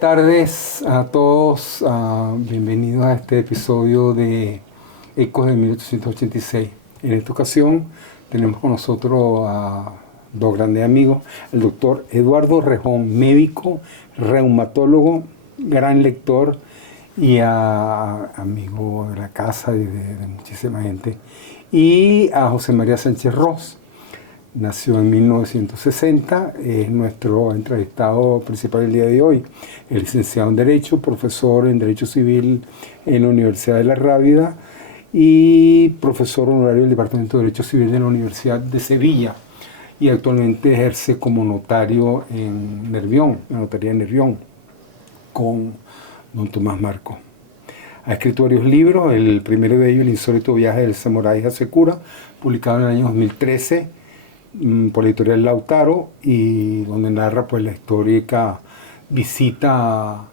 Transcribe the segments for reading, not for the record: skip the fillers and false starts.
Buenas tardes a todos, bienvenidos a este episodio de Ecos de 1886. En esta ocasión tenemos con nosotros a dos grandes amigos, el doctor Eduardo Rejón, médico, reumatólogo, gran lector y amigo de la casa y de muchísima gente, y a José María Sánchez Ros. Nació en 1960, es nuestro entrevistado principal el día de hoy. Es licenciado en Derecho, profesor en Derecho Civil en la Universidad de La Rábida y profesor honorario del Departamento de Derecho Civil de la Universidad de Sevilla. Y actualmente ejerce como notario en Nervión, la notaría de Nervión, con don Tomás Marco. Ha escrito varios libros, el primero de ellos, El insólito viaje del samurái Hasekura, publicado en el año 2013, por la editorial Lautaro, y donde narra pues la histórica visita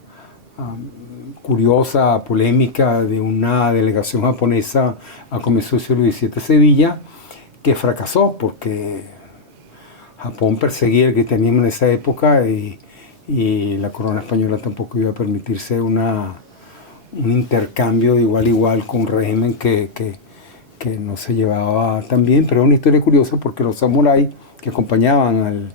curiosa, polémica de una delegación japonesa a comienzos del siglo XVII a Sevilla, que fracasó porque Japón perseguía el cristianismo en esa época y la corona española tampoco iba a permitirse un intercambio de igual a igual con un régimen que no se llevaba tan bien. Pero es una historia curiosa porque los samuráis que acompañaban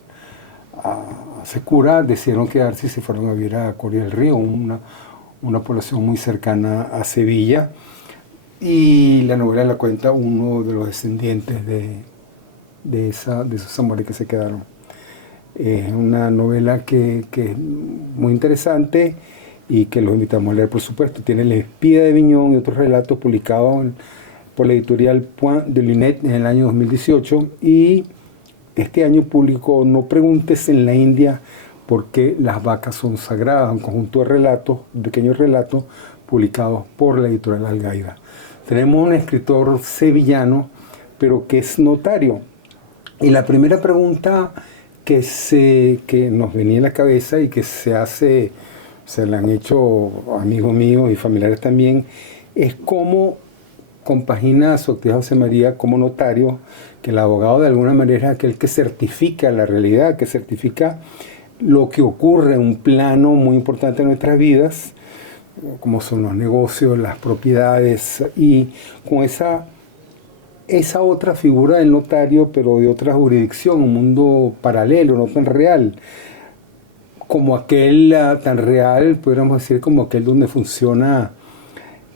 a Sekura decidieron quedarse y se fueron a vivir a Coria del Río, una población muy cercana a Sevilla, y la novela la cuenta uno de los descendientes de esos samuráis que se quedaron. Es una novela que es muy interesante y que los invitamos a leer, por supuesto. Tiene El espía de Aviñón y otros relatos publicados por la editorial Point de Lunettes en el año 2018, y este año publicó No preguntes en la India por qué las vacas son sagradas, un conjunto de relatos, pequeños relatos publicados por la editorial Algaida. Tenemos un escritor sevillano, pero que es notario. Y la primera pregunta que nos venía en la cabeza y que se la han hecho amigos míos y familiares también, es cómo compagina su actividad José María como notario, que el abogado de alguna manera es aquel que certifica la realidad, que certifica lo que ocurre en un plano muy importante en nuestras vidas, como son los negocios, las propiedades, y con esa otra figura del notario, pero de otra jurisdicción, un mundo paralelo, no tan real, como aquel tan real, podríamos decir, como aquel donde funciona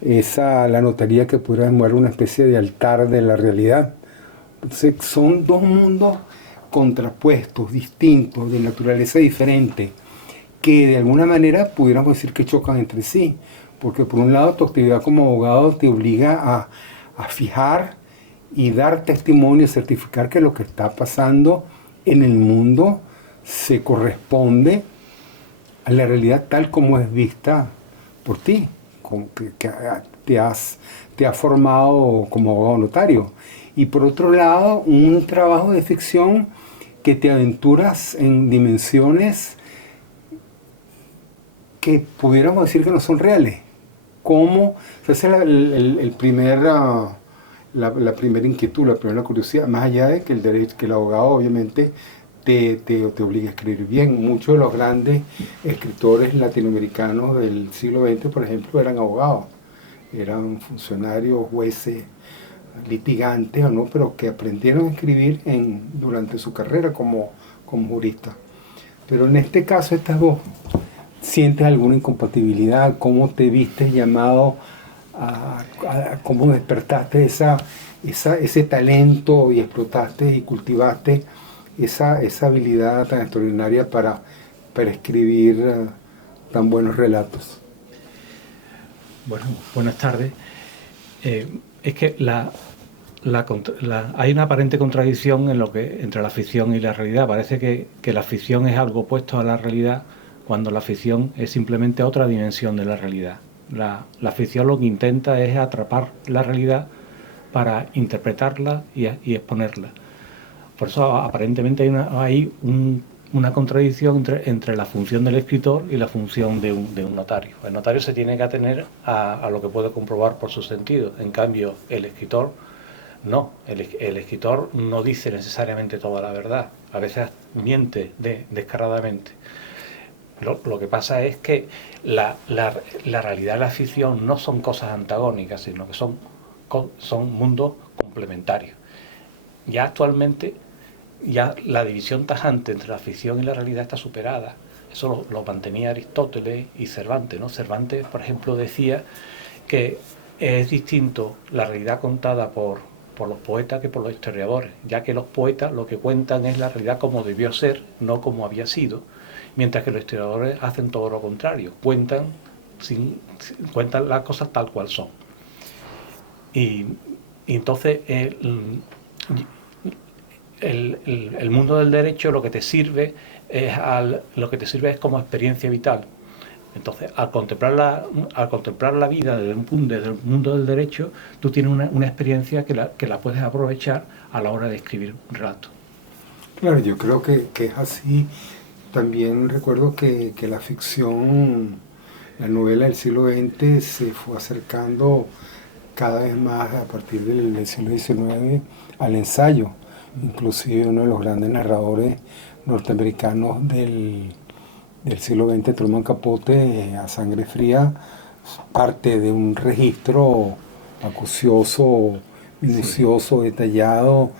la notaría, que pudiera ser una especie de altar de la realidad. Entonces son dos mundos contrapuestos, distintos, de naturaleza diferente, que de alguna manera pudiéramos decir que chocan entre sí, porque por un lado tu actividad como abogado te obliga a fijar y dar testimonio, certificar que lo que está pasando en el mundo se corresponde a la realidad tal como es vista por ti, como que te has formado como abogado notario. Y por otro lado, un trabajo de ficción que te aventuras en dimensiones que pudiéramos decir que no son reales. ¿Cómo? Esa es la primera inquietud, la primera curiosidad, más allá de que el abogado obviamente te obliga a escribir bien. Muchos de los grandes escritores latinoamericanos del siglo XX, por ejemplo, eran abogados, eran funcionarios, jueces, litigantes, ¿o no? Pero que aprendieron a escribir durante su carrera como juristas. Pero en este caso, estas dos, ¿sientes alguna incompatibilidad? ¿Cómo te viste llamado cómo despertaste ese talento y explotaste y cultivaste esa habilidad tan extraordinaria para escribir tan buenos relatos? Bueno, buenas tardes. Es que hay una aparente contradicción entre la ficción y la realidad. Parece que la ficción es algo opuesto a la realidad, cuando la ficción es simplemente otra dimensión de la realidad. La ficción lo que intenta es atrapar la realidad para interpretarla y exponerla. Por eso aparentemente hay una contradicción entre la función del escritor y la función de un notario. El notario se tiene que atener a lo que puede comprobar por sus sentidos. En cambio, el escritor no. El escritor no dice necesariamente toda la verdad. A veces miente descaradamente. Lo que pasa es que la realidad y la ficción no son cosas antagónicas, sino que son mundos complementarios. Ya actualmente, ya la división tajante entre la ficción y la realidad está superada. Eso lo mantenía Aristóteles y Cervantes, ¿no? Cervantes, por ejemplo, decía que es distinto la realidad contada por los poetas que por los historiadores, ya que los poetas lo que cuentan es la realidad como debió ser, no como había sido, mientras que los historiadores hacen todo lo contrario, cuentan las cosas tal cual son. Y entonces el mundo del derecho lo que te sirve es como experiencia vital. Entonces, al contemplar la vida desde el mundo del derecho, tú tienes una experiencia que la puedes aprovechar a la hora de escribir un relato. Claro, yo creo que es así. También recuerdo que la ficción, la novela del siglo XX se fue acercando cada vez más a partir del siglo XIX al ensayo. Inclusive uno de los grandes narradores norteamericanos del siglo XX, Truman Capote, a sangre fría, parte de un registro acucioso, minucioso, sí, detallado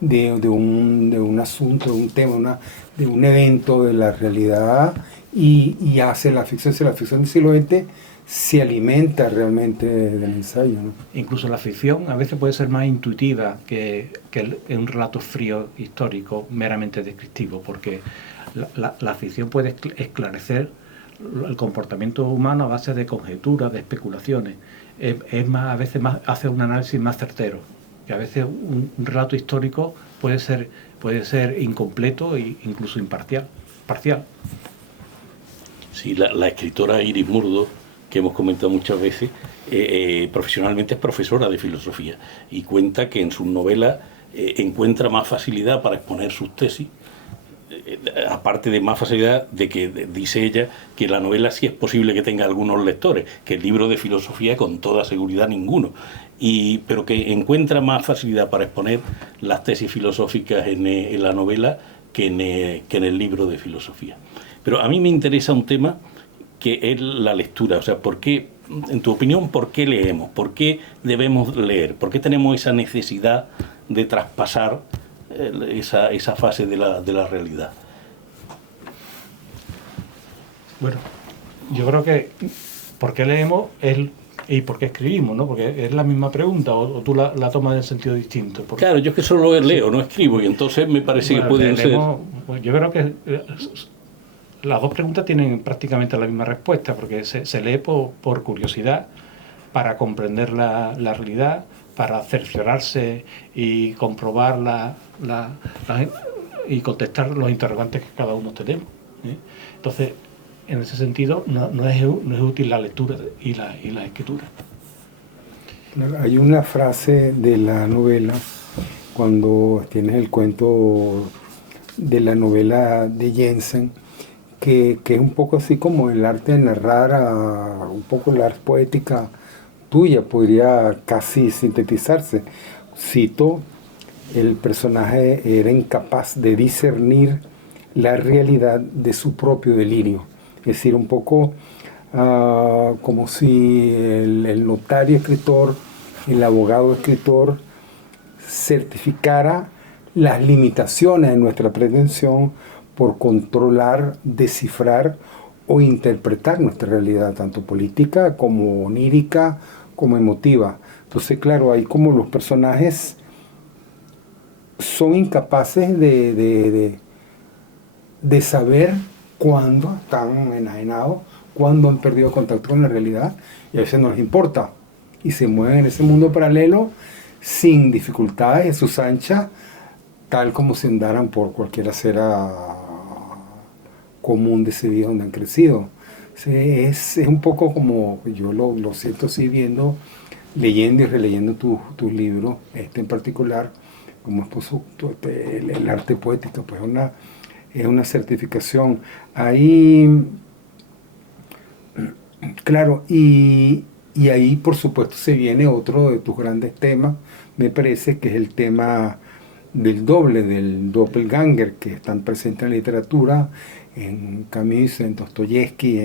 de un asunto, de un tema, de un evento de la realidad y hace la ficción. Si la ficción del siglo XX se alimenta realmente del ensayo, ¿no? Incluso la ficción a veces puede ser más intuitiva que un relato frío histórico meramente descriptivo, porque la ficción puede esclarecer el comportamiento humano a base de conjeturas, de especulaciones. A veces hace un análisis más certero, que a veces un relato histórico puede ser incompleto e incluso parcial. Sí, la escritora Iris Murdoch, que hemos comentado muchas veces, profesionalmente es profesora de filosofía y cuenta que en sus novelas encuentra más facilidad para exponer sus tesis, aparte de más facilidad de que dice ella que la novela sí es posible que tenga algunos lectores, que el libro de filosofía con toda seguridad ninguno, pero que encuentra más facilidad para exponer las tesis filosóficas en la novela que en el libro de filosofía. Pero a mí me interesa un tema que es la lectura. O sea, ¿por qué, en tu opinión, por qué leemos? ¿Por qué debemos leer? ¿Por qué tenemos esa necesidad de traspasar esa fase de la realidad? Bueno, yo creo que ¿por qué leemos? ¿Y por qué escribimos? ¿No? Porque es la misma pregunta, o tú la tomas en sentido distinto. Claro, yo es que solo leo, no escribo, y entonces me parece que pueden ser... Pues yo creo que las dos preguntas tienen prácticamente la misma respuesta, porque se lee por curiosidad, para comprender la realidad, para cerciorarse y comprobar y contestar los interrogantes que cada uno tenemos, ¿eh? Entonces, en ese sentido, no es útil la lectura y la escritura. Hay una frase de la novela, cuando tienes el cuento de la novela de Jensen, que es un poco así como el arte de narrar, un poco la arte poética tuya, podría casi sintetizarse. Cito, el personaje era incapaz de discernir la realidad de su propio delirio. Es decir, un poco como si el notario escritor, el abogado escritor, certificara las limitaciones de nuestra pretensión por controlar, descifrar o interpretar nuestra realidad, tanto política como onírica, como emotiva. Entonces, claro, ahí como los personajes son incapaces de saber cuándo están enajenados, cuándo han perdido contacto con la realidad, y a veces no les importa, y se mueven en ese mundo paralelo sin dificultades, a sus anchas, tal como si andaran por cualquier acera común de ese día donde han crecido. Es un poco como, yo lo siento así viendo, leyendo y releyendo tus libros, en particular, como el arte poético, pues es una certificación. Ahí, claro, y ahí por supuesto se viene otro de tus grandes temas, me parece que es el tema del doble, del doppelganger, que están presentes en la literatura, en Camus, en Dostoyevsky,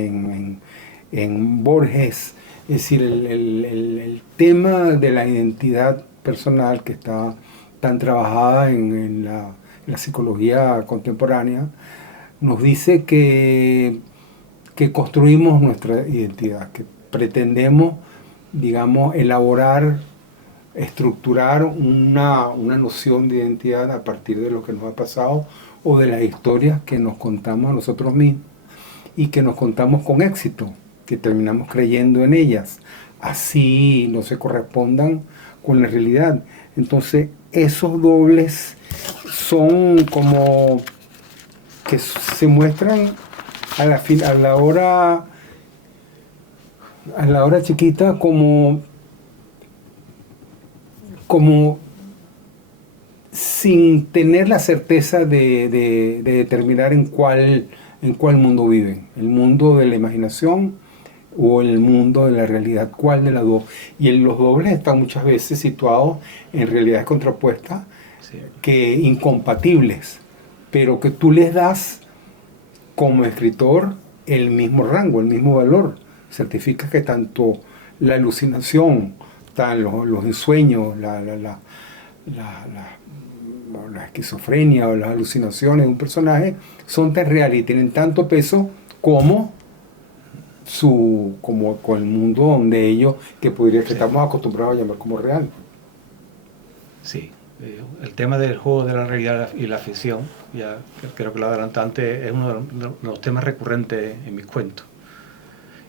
en Borges. Es decir, el tema de la identidad personal que está tan trabajada en la psicología contemporánea, nos dice que construimos nuestra identidad, que pretendemos, digamos, elaborar, estructurar una noción de identidad a partir de lo que nos ha pasado o de las historias que nos contamos a nosotros mismos y que nos contamos con éxito, que terminamos creyendo en ellas, así no se correspondan con la realidad. Entonces, esos dobles son como que se muestran a la hora chiquita como sin tener la certeza de determinar en cuál mundo viven, el mundo de la imaginación o el mundo de la realidad, cuál de las dos. Y los dobles están muchas veces situados en realidades contrapuestas, sí, que incompatibles, pero que tú les das como escritor el mismo rango, el mismo valor. Certifica que tanto la alucinación, los ensueños, la esquizofrenia o las alucinaciones de un personaje son tan reales y tienen tanto peso como con el mundo donde ellos, que estamos acostumbrados a llamar como real. Sí, el tema del juego de la realidad y la ficción, ya creo que lo adelanté antes, es uno de los temas recurrentes en mis cuentos.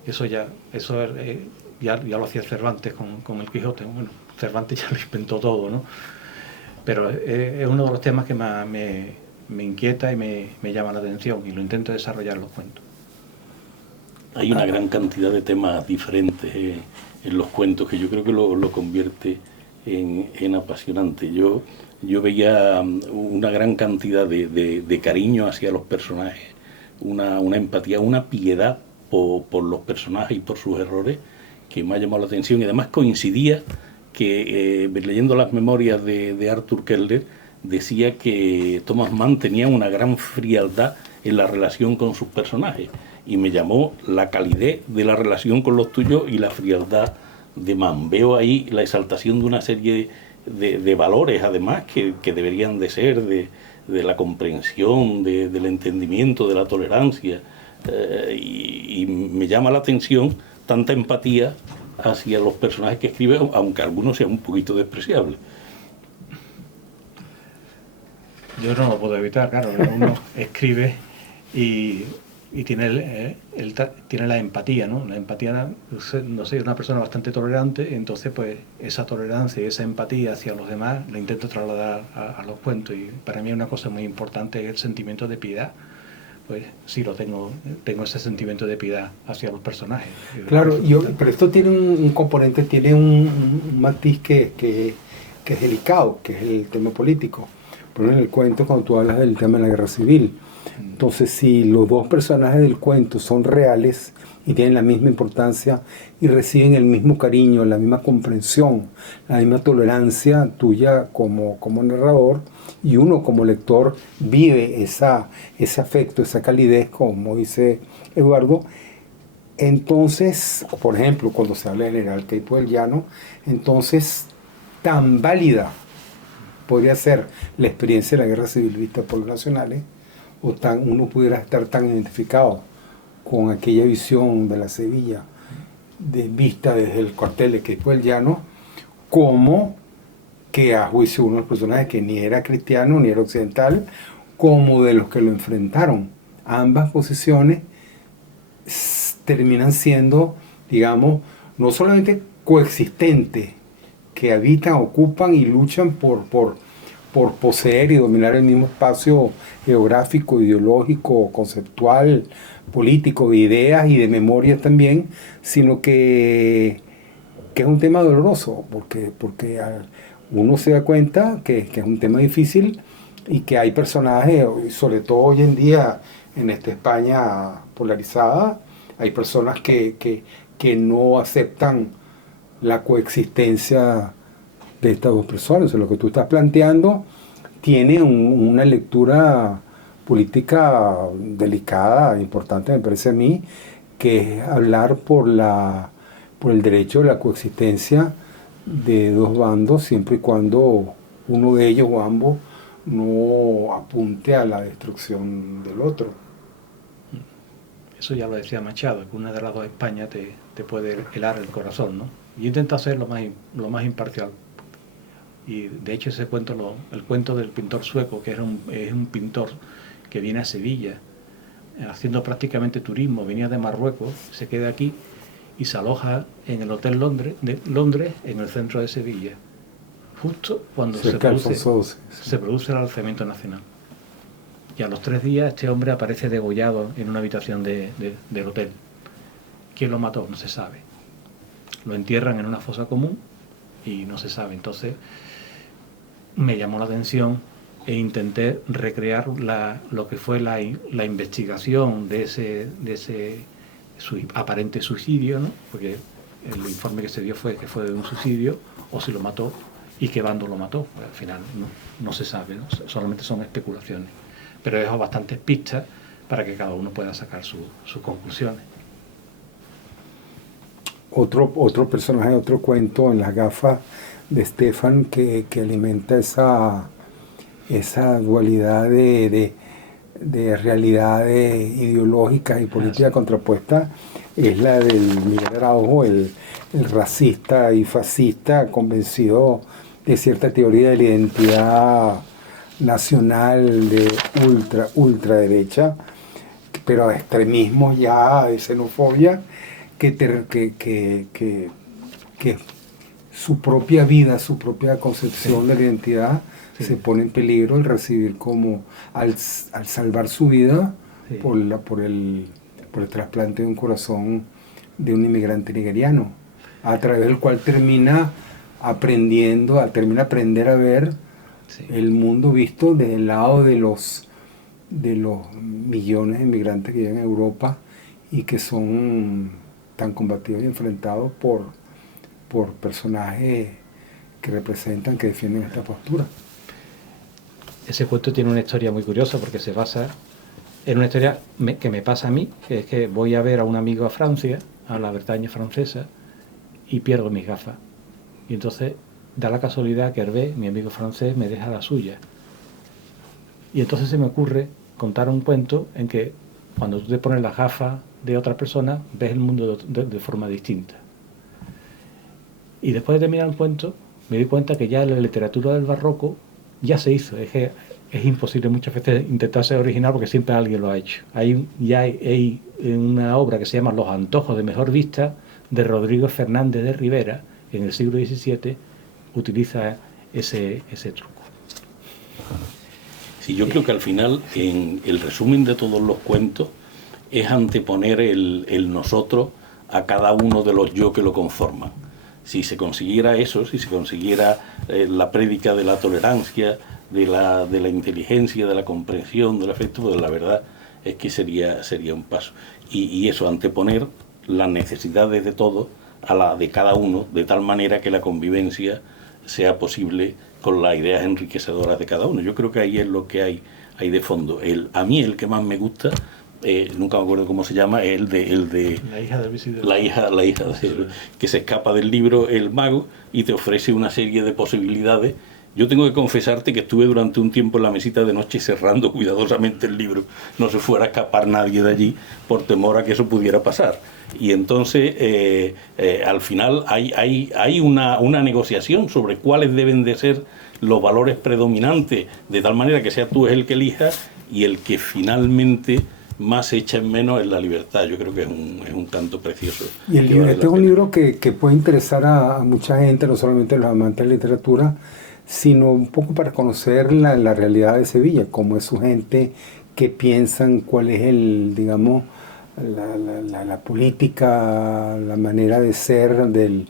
Eso ya lo hacía Cervantes con el Quijote. Bueno, Cervantes ya lo inventó todo, ¿no? Pero es uno de los temas que más me inquieta y me llama la atención, y lo intento desarrollar en los cuentos. Hay una gran cantidad de temas diferentes en los cuentos que yo creo que lo convierte en apasionante. Yo veía una gran cantidad de cariño hacia los personajes, una empatía, una piedad por los personajes y por sus errores que me ha llamado la atención, y además coincidía que leyendo las memorias de Arthur Koestler decía que Thomas Mann tenía una gran frialdad en la relación con sus personajes, y me llamó la calidez de la relación con los tuyos y la frialdad de Mann. Veo ahí la exaltación de una serie de valores, además, que deberían de ser de la comprensión, del entendimiento, de la tolerancia, y me llama la atención tanta empatía hacia los personajes que escribe, aunque algunos sean un poquito despreciables. Yo no lo puedo evitar, claro. Uno escribe y tiene tiene la empatía, ¿no? La empatía, no sé, es una persona bastante tolerante, entonces pues esa tolerancia y esa empatía hacia los demás la intento trasladar a los cuentos, y para mí una cosa muy importante es el sentimiento de piedad. Pues sí, tengo ese sentimiento de piedad hacia los personajes. Claro, pero esto tiene un componente, tiene un matiz que es delicado, que es el tema político. Por ejemplo, en el cuento, cuando tú hablas del tema de la guerra civil, entonces si los dos personajes del cuento son reales y tienen la misma importancia y reciben el mismo cariño, la misma comprensión, la misma tolerancia tuya como narrador, y uno como lector vive ese afecto, esa calidez, como dice Eduardo, entonces, por ejemplo, cuando se habla del general Queipo del Llano, entonces tan válida podría ser la experiencia de la guerra civil vista por los nacionales, o uno pudiera estar tan identificado con aquella visión de la Sevilla vista desde el cuartel de Queipo del Llano, como que a juicio de uno de los personajes que ni era cristiano ni era occidental, como de los que lo enfrentaron. Ambas posiciones terminan siendo, digamos, no solamente coexistentes, que habitan, ocupan y luchan por poseer y dominar el mismo espacio geográfico, ideológico, conceptual, político, de ideas y de memoria también, sino que es un tema doloroso, porque uno se da cuenta que es un tema difícil, y que hay personajes, sobre todo hoy en día en esta España polarizada, hay personas que no aceptan la coexistencia de estas dos personas. O sea, lo que tú estás planteando tiene una lectura política delicada, importante, me parece a mí, que es hablar por el derecho de la coexistencia de dos bandos, siempre y cuando uno de ellos o ambos no apunte a la destrucción del otro. Eso ya lo decía Machado, que una de las dos Españas te puede helar el corazón, ¿no? Y intenta ser lo más imparcial. Y de hecho ese cuento, el cuento del pintor sueco, que es un pintor que viene a Sevilla haciendo prácticamente turismo, venía de Marruecos, se queda aquí y se aloja en el Hotel Londres, en el centro de Sevilla, justo cuando se produce el alzamiento nacional. Y a los 3 días este hombre aparece degollado en una habitación del hotel. ¿Quién lo mató? No se sabe. Lo entierran en una fosa común y no se sabe. Entonces me llamó la atención e intenté recrear lo que fue la investigación de ese aparente suicidio, ¿no? Porque el informe que se dio fue que fue de un suicidio, o si lo mató y qué bando lo mató. Pues al final no se sabe, ¿no? Solamente son especulaciones. Pero dejo bastantes pistas para que cada uno pueda sacar sus conclusiones. Otro personaje, otro cuento en Las gafas de Stefan que alimenta esa dualidad de realidades ideológicas y políticas contrapuestas es la del Miguel Araujo, el racista y fascista convencido de cierta teoría de la identidad nacional de ultraderecha, pero a extremismos ya de xenofobia, que su propia vida, su propia concepción de la identidad se pone en peligro al recibir al salvar su vida por el trasplante de un corazón de un inmigrante nigeriano, a través del cual termina aprendiendo a ver el mundo visto desde el lado de los millones de inmigrantes que llegan a Europa y que son tan combatidos y enfrentados por personajes que representan, que defienden esta postura. Ese cuento tiene una historia muy curiosa porque se basa en una historia que me pasa a mí, que es que voy a ver a un amigo a Francia, a la Bretaña francesa, y pierdo mis gafas. Y entonces da la casualidad que Hervé, mi amigo francés, me deja la suya. Y entonces se me ocurre contar un cuento en que cuando tú te pones las gafas de otra persona, ves el mundo de forma distinta. Y después de terminar el cuento, me di cuenta que ya en la literatura del barroco ya se hizo. Es que es imposible muchas veces intentar ser original porque siempre alguien lo ha hecho. Hay una obra que se llama Los antojos de mejor vista, de Rodrigo Fernández de Rivera, en el siglo XVII, utiliza ese truco. Sí, yo creo que al final, en el resumen de todos los cuentos, es anteponer el nosotros a cada uno de los yo que lo conforman. Si se consiguiera eso, si se consiguiera la prédica de la tolerancia, de la inteligencia, de la comprensión, del afecto, pues la verdad es que sería un paso. Y eso, anteponer las necesidades de todos a la de cada uno, de tal manera que la convivencia sea posible con las ideas enriquecedoras de cada uno. Yo creo que ahí es lo que hay de fondo. A mí el que más me gusta, nunca me acuerdo cómo se llama, es el de la hija del visitador. La hija que se escapa del libro El mago y te ofrece una serie de posibilidades. Yo tengo que confesarte que estuve durante un tiempo en la mesita de noche cerrando cuidadosamente el libro, no se fuera a escapar nadie de allí por temor a que eso pudiera pasar. Y entonces al final hay una negociación sobre cuáles deben de ser los valores predominantes, de tal manera que sea tú el que elijas y el que finalmente más echa en menos es la libertad. Yo creo que es un canto precioso. Y el libro, este es un libro que puede interesar a mucha gente, no solamente a los amantes de la literatura, sino un poco para conocer la realidad de Sevilla, cómo es su gente, qué piensan, cuál es digamos, la política, la manera de ser del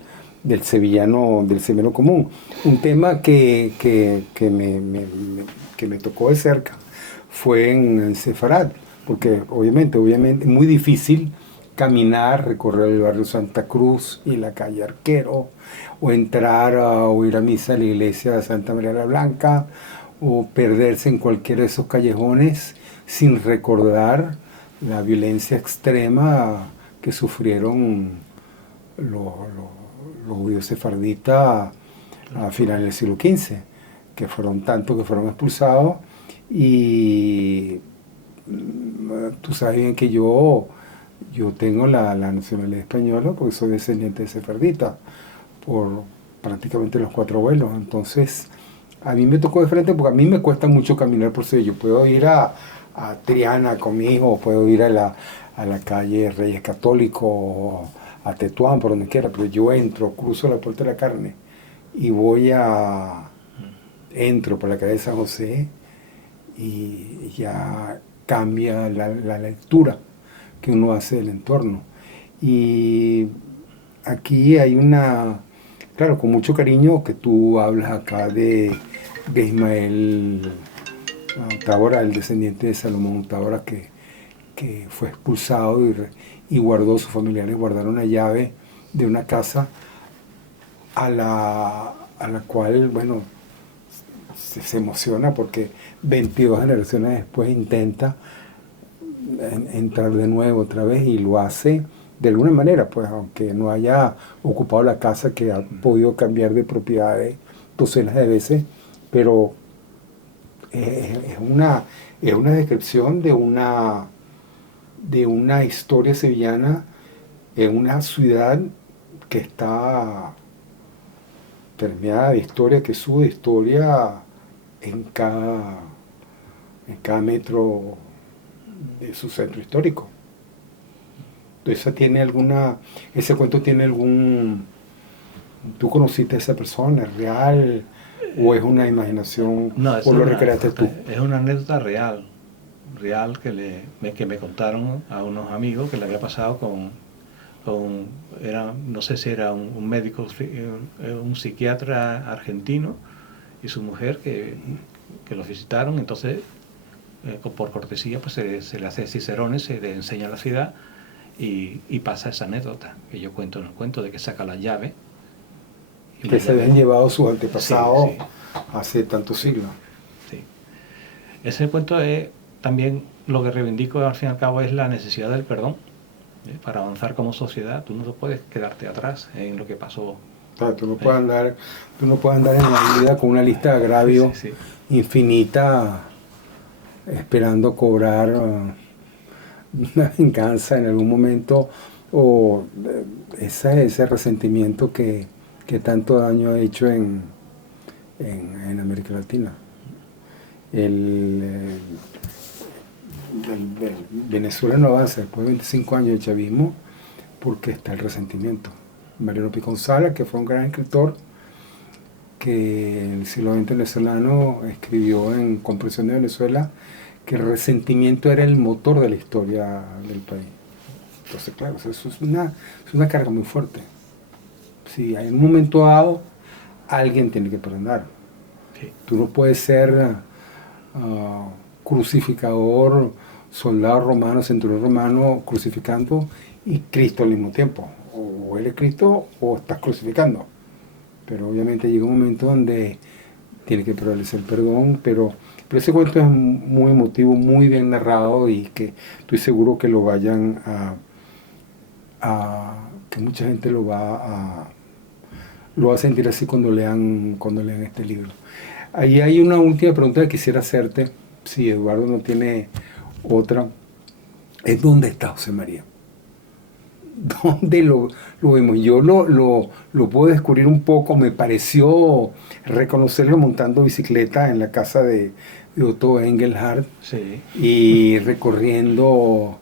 sevillano común. Un tema que me tocó de cerca fue en Sefarad, porque obviamente es muy difícil caminar, recorrer el barrio Santa Cruz y la calle Arquero, o entrar o ir a misa a la iglesia de Santa María la Blanca, o perderse en cualquiera de esos callejones sin recordar la violencia extrema que sufrieron los judíos sefarditas a finales del siglo XV, que fueron tantos que fueron expulsados. Y tú sabes bien que yo tengo la nacionalidad española porque soy descendiente de sefarditas por prácticamente los 4 abuelos. Entonces a mí me tocó de frente porque a mí me cuesta mucho caminar por eso. Yo puedo ir a Triana con mi hijo, o puedo ir a la calle Reyes Católicos, a Tetuán, por donde quiera, pero yo cruzo la Puerta de la Carne y entro por la calle de San José y ya cambia la lectura que uno hace del entorno. Y aquí hay claro, con mucho cariño que tú hablas acá de Ismael Tábora, el descendiente de Salomón Tábora, que fue expulsado y sus familiares guardaron la llave de una casa a la cual, bueno, se emociona porque 22 generaciones después intenta entrar de nuevo otra vez y lo hace de alguna manera, pues aunque no haya ocupado la casa, que ha podido cambiar de propiedades docenas de veces, pero es una descripción de una historia sevillana en una ciudad que está permeada de historia, que sube historia en cada metro de su centro histórico. Entonces ese cuento tiene algún... ¿Tú conociste a esa persona? ¿Es real? ¿O es una imaginación? No, ¿O lo recreaste tú? Es una anécdota real que me contaron a unos amigos que le había pasado no sé si era un médico, un psiquiatra argentino y su mujer que los visitaron. Entonces, por cortesía, pues se le hace cicerones, se le enseña la ciudad y pasa esa anécdota que yo cuento en el cuento de que saca la llave. Que se habían llevado sus antepasados sí. Hace tantos siglos. Sí. Ese cuento es también lo que reivindico, al fin y al cabo, es la necesidad del perdón. Para avanzar como sociedad, tú no puedes quedarte atrás en lo que pasó. Claro, tú no puedes andar en la vida con una lista de agravios infinita, esperando cobrar una venganza en algún momento, o ese resentimiento que tanto daño ha hecho en América Latina. Venezuela no avanza después de 25 años de chavismo porque está el resentimiento. Mariano Piconzala, que fue un gran escritor que en el siglo XX venezolano escribió en Comprensión de Venezuela que el resentimiento era el motor de la historia del país. Entonces, claro, eso es una carga muy fuerte. Si en un momento dado alguien tiene que perdonar. Sí. Tú no puedes ser crucificador, soldado romano, centurión romano, crucificando y Cristo al mismo tiempo. O él es Cristo o estás crucificando. Pero obviamente llega un momento donde tiene que prevalecer el perdón, pero ese cuento es muy emotivo, muy bien narrado y que estoy seguro que lo vayan que mucha gente lo va a sentir así cuando lean este libro. Ahí hay una última pregunta que quisiera hacerte, si Eduardo no tiene otra, es ¿dónde está José María? ¿Dónde lo vimos? Yo lo puedo descubrir un poco, me pareció reconocerlo montando bicicleta en la casa de Otto Engelhardt, sí. Y recorriendo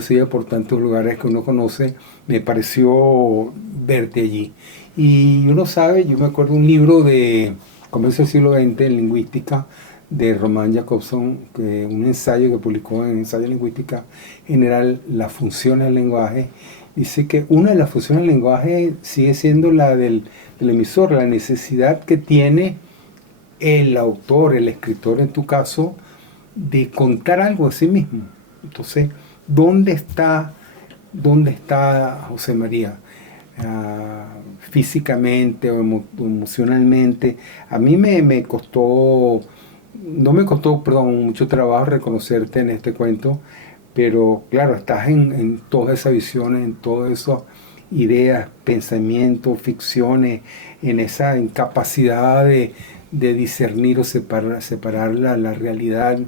Sevilla por tantos lugares que uno conoce, me pareció verte allí. Y uno sabe, yo me acuerdo un libro de comienzo del siglo XX en lingüística de Roman Jakobson, un ensayo que publicó en Ensayo de Lingüística General, las funciones del lenguaje. Dice que una de las funciones del lenguaje sigue siendo la del emisor, la necesidad que tiene el autor, el escritor en tu caso, de contar algo de sí mismo. Entonces, ¿dónde está José María? físicamente o emocionalmente. A mí me costó, no me costó, perdón, mucho trabajo reconocerte en este cuento, pero claro, estás en todas esas visiones, en todas esas ideas, pensamientos, ficciones, en esa incapacidad de discernir o separar la realidad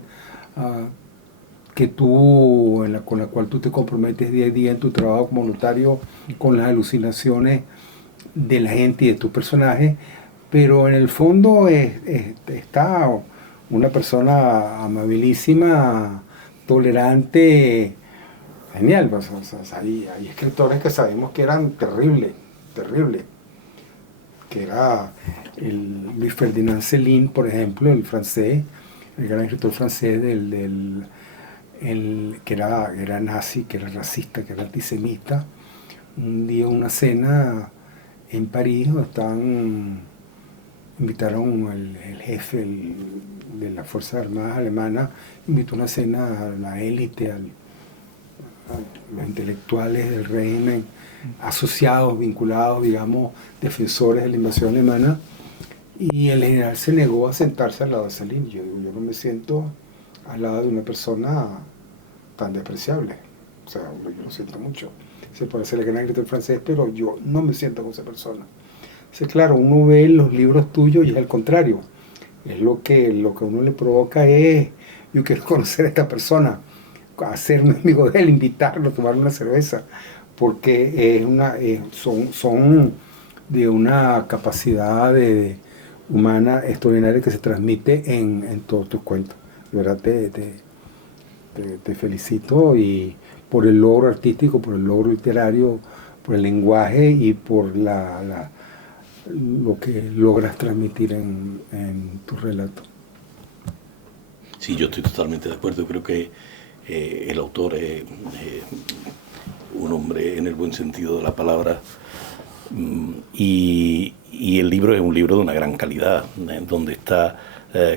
que tú, con la cual tú te comprometes día a día en tu trabajo como notario, con las alucinaciones de la gente y de tus personajes, pero en el fondo está una persona amabilísima, tolerante, genial. Pues, o sea, hay escritores que sabemos que eran terribles, que era Luis Ferdinand Céline, por ejemplo, el francés, el gran escritor francés que era nazi, que era racista, que era antisemita. Un día una cena en París, invitaron el jefe de las Fuerzas Armadas alemanas, invitó una cena a la élite, a los intelectuales del régimen, asociados, vinculados, digamos, defensores de la invasión alemana, y el general se negó a sentarse al lado de Céline. Yo digo, yo no me siento al lado de una persona tan despreciable. O sea, yo lo siento mucho. Se puede ser el gran escritor francés, pero yo no me siento con esa persona. Entonces, claro, uno ve los libros tuyos y es al contrario. Es lo que a uno le provoca es, yo quiero conocer a esta persona, hacerme amigo de él, invitarlo a tomar una cerveza, porque son de una capacidad humana extraordinaria que se transmite en todos tus cuentos. De verdad te felicito y por el logro artístico, por el logro literario, por el lenguaje y por lo que logras transmitir en tu relato. Sí, yo estoy totalmente de acuerdo. Creo que el autor es un hombre en el buen sentido de la palabra, y el libro es un libro de una gran calidad, donde está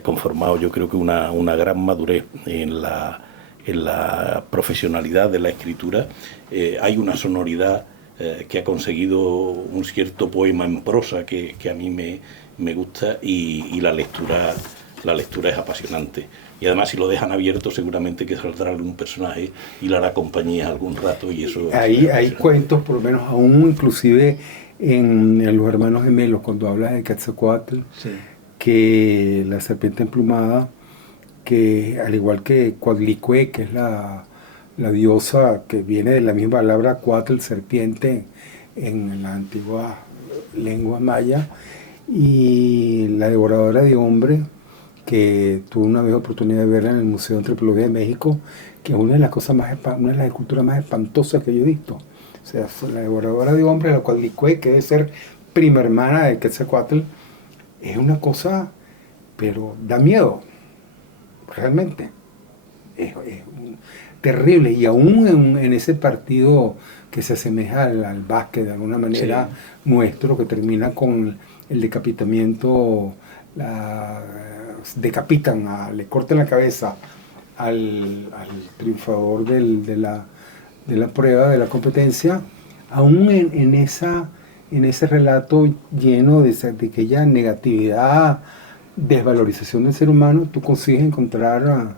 conformado, yo creo que una gran madurez en la profesionalidad de la escritura. Hay una sonoridad que ha conseguido un cierto poema en prosa que a mí me gusta, y la lectura es apasionante. Y además, si lo dejan abierto, seguramente que saldrá algún personaje y le hará compañía algún rato, y eso... Hay cuentos, por lo menos aún inclusive en Los Hermanos Gemelos, cuando hablas de Quetzalcóatl, sí, que la serpiente emplumada, que al igual que Coatlicue, que es la diosa que viene de la misma palabra Coatl, serpiente, en la antigua lengua maya, y la devoradora de hombres, que tuve una vez oportunidad de verla en el Museo de Antropología de México, que es una de las cosas una de las esculturas más espantosas que yo he visto. O sea, la devoradora de hombres, la Coatlicue, que debe ser prima hermana de Quetzalcóatl, es una cosa, pero da miedo, realmente. Es terrible, y aún en ese partido que se asemeja al básquet de alguna manera, sí, nuestro, que termina con el decapitamiento, decapitan, le cortan la cabeza al triunfador de la prueba, de la competencia, aún en ese relato lleno de aquella negatividad, desvalorización del ser humano, tú consigues encontrar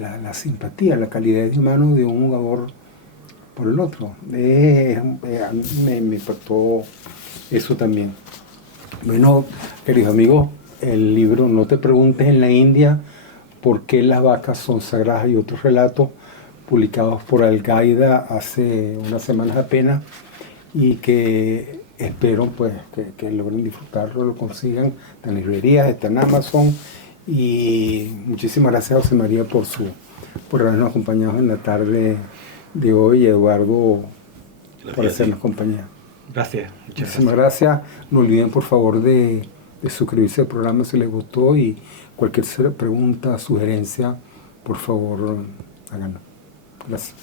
la simpatía, la calidad de humano de un jugador por el otro. A mí me impactó eso también. Bueno, queridos amigos, el libro No te preguntes en la India por qué las vacas son sagradas y otros relatos, publicados por Algaida hace unas semanas apenas, y que espero pues que logren disfrutarlo, lo consigan, está en librerías, está en Amazon. Y muchísimas gracias a José María por habernos acompañado en la tarde de hoy, y a Eduardo por hacernos compañía. Gracias. Muchísimas gracias. No olviden por favor de suscribirse al programa si les gustó, y cualquier pregunta, sugerencia, por favor háganlo. Gracias.